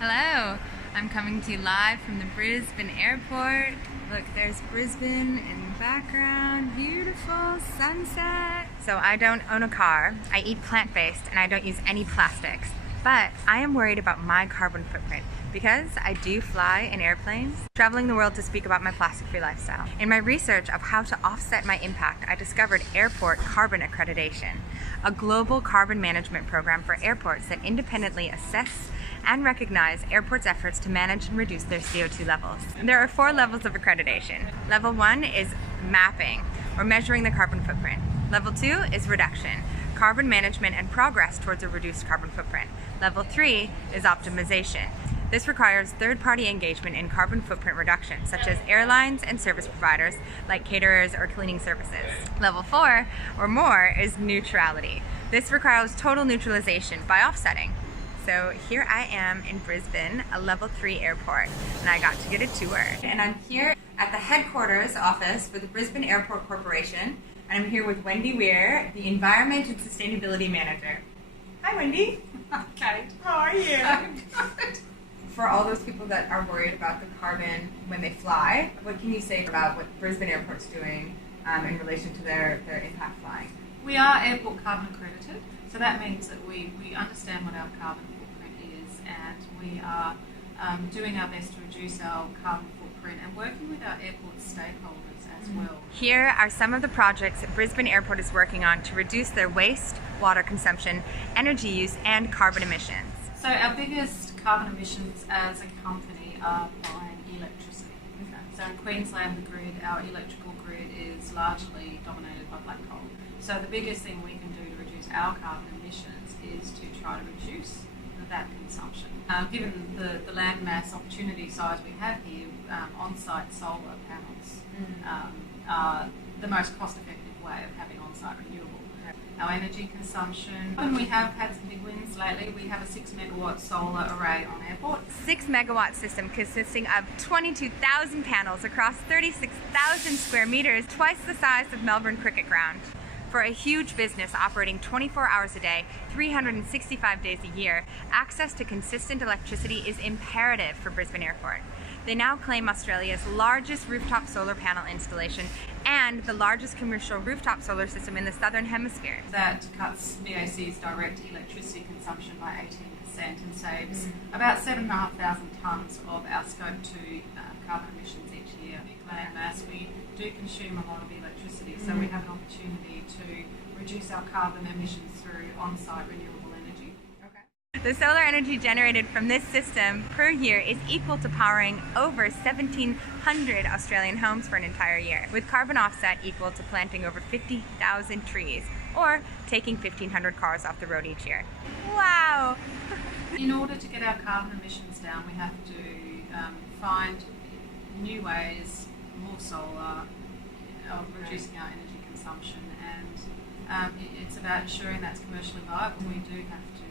Hello, I'm coming to you live from the Brisbane Airport. Look, there's Brisbane in the background, beautiful sunset. So I don't own a car, I eat plant-based, and I don't use any plastics. But I am worried about my carbon footprint because I do fly in airplanes, traveling the world to speak about my plastic-free lifestyle. In my research of how to offset my impact, I discovered Airport Carbon Accreditation, a global carbon management program for airports that independently assess and recognize airports' efforts to manage and reduce their CO2 levels. There are 4 levels of accreditation. Level 1 is mapping, or measuring the carbon footprint. Level 2 is reduction, carbon management and progress towards a reduced carbon footprint. Level 3 is optimization. This requires third-party engagement in carbon footprint reduction, such as airlines and service providers like caterers or cleaning services. Level 4 or more is neutrality. This requires total neutralization by offsetting. So here I am in Brisbane, a level 3 airport, and I got to get a tour. And I'm here at the headquarters office for the Brisbane Airport Corporation, and I'm here with Wendy Weir, the Environment and Sustainability Manager. Hi, Wendy. Hi, Kate. How are you? I'm good. For all those people that are worried about the carbon when they fly, what can you say about what Brisbane Airport's doing in relation to their impact flying? We are Airport Carbon Accredited, so that means that we understand what our carbon footprint is, and we are doing our best to reduce our carbon footprint and working with our airport stakeholders as well. Here are some of the projects that Brisbane Airport is working on to reduce their waste, water consumption, energy use, and carbon emissions. So our biggest carbon emissions as a company are buying electricity. So in Queensland, the grid, our electrical grid is largely dominated by black coal. So the biggest thing we can do to reduce our carbon emissions is to try to reduce that consumption. Given the land mass opportunity size we have here, on-site solar panels are the most cost-effective way of having on-site renewable. Our energy consumption, and we have had some big wins lately. We have a 6 megawatt solar array on airport. 6 megawatt system consisting of 22,000 panels across 36,000 square meters, twice the size of Melbourne Cricket Ground. For a huge business operating 24 hours a day, 365 days a year, access to consistent electricity is imperative for Brisbane Airport. They now claim Australia's largest rooftop solar panel installation and the largest commercial rooftop solar system in the Southern Hemisphere. That cuts BAC's direct electricity consumption by 18% and saves about 7,500 tonnes of our Scope 2 carbon emissions each year. Big land mass, we do consume a lot of electricity, so we have an opportunity to reduce our carbon emissions through on-site renewable energy. The solar energy generated from this system per year is equal to powering over 1,700 Australian homes for an entire year, with carbon offset equal to planting over 50,000 trees or taking 1,500 cars off the road each year. Wow! In order to get our carbon emissions down, we have to find new ways, more solar, of reducing our energy consumption, and it's about ensuring that's commercially viable. We do have to,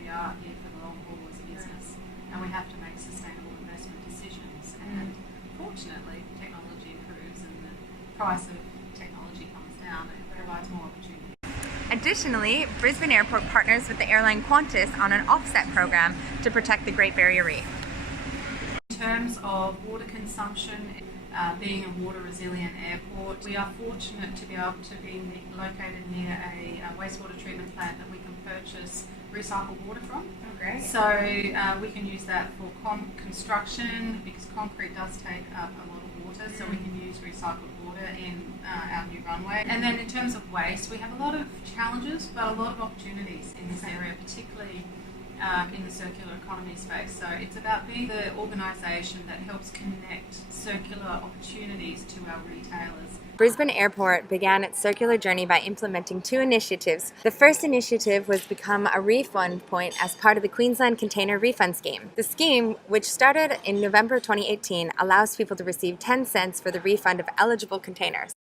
we are here for the long haul as a business, and we have to make sustainable investment decisions. And fortunately, technology improves and the price of technology comes down, and it provides more opportunity. Additionally, Brisbane Airport partners with the airline Qantas on an offset program to protect the Great Barrier Reef. In terms of water consumption, being a water resilient airport, we are fortunate to be able to be located near a wastewater treatment plant that we can purchase recycled water from. Oh, great. So we can use that for construction, because concrete does take up a lot of water, so we can use recycled water in our new runway. And then in terms of waste, we have a lot of challenges but a lot of opportunities in this area, particularly in the circular economy space. So it's about being the organisation that helps connect circular opportunities to our retailers. Brisbane Airport began its circular journey by implementing 2 initiatives. The first initiative was become a refund point as part of the Queensland Container Refund Scheme. The scheme, which started in November 2018, allows people to receive 10 cents for the refund of eligible containers,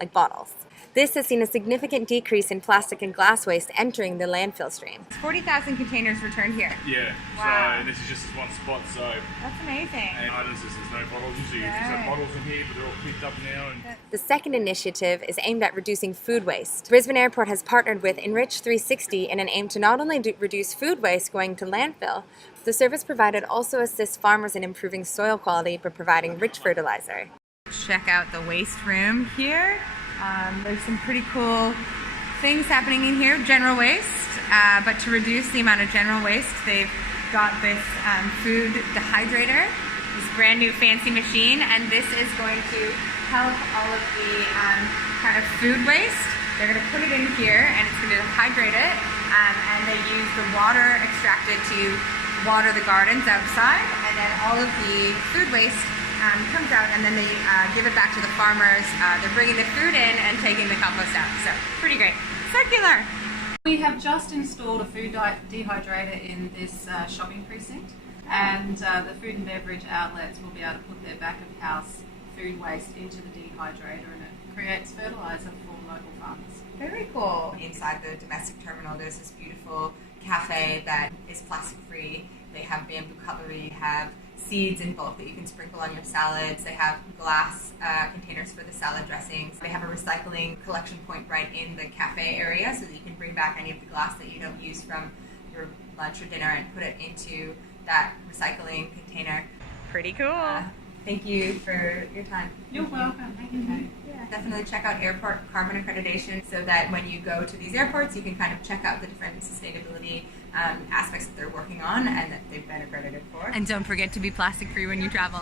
like bottles. This has seen a significant decrease in plastic and glass waste entering the landfill stream. 40,000 containers returned here. Yeah, Wow. So this is just one spot, so... That's amazing. And items, there's no bottles, usually you just have bottles in here, but they're all picked up now. And The second initiative is aimed at reducing food waste. Brisbane Airport has partnered with Enrich 360 in an aim to not only reduce food waste going to landfill The service provided also assists farmers in improving soil quality by providing rich fertilizer. Check out the waste room here. There's some pretty cool things happening in here. General waste, but to reduce the amount of general waste, they've got this food dehydrator, this brand new fancy machine, and this is going to help all of the kind of food waste. They're going to put it in here and it's going to hydrate it, and they use the water extracted to water the gardens outside, and then all of the food waste comes out, and then they give it back to the farmers. They're bringing the food in and taking the compost out, so pretty great. Circular! We have just installed a food dehydrator in this shopping precinct, and the food and beverage outlets will be able to put their back of house food waste into the dehydrator, and it creates fertilizer for local farmers. Very cool. Inside the domestic terminal, there's this beautiful cafe that is plastic free. They have bamboo cutlery, have seeds in bulk that you can sprinkle on your salads. They have glass containers for the salad dressings. They have a recycling collection point right in the cafe area so that you can bring back any of the glass that you don't use from your lunch or dinner and put it into that recycling container. Pretty cool. Thank you for your time. You're welcome. Thank you, Kate. Yeah. Definitely check out Airport Carbon Accreditation so that when you go to these airports, you can kind of check out the different sustainability aspects that they're working on and that they've been accredited for. And don't forget to be plastic free when you travel.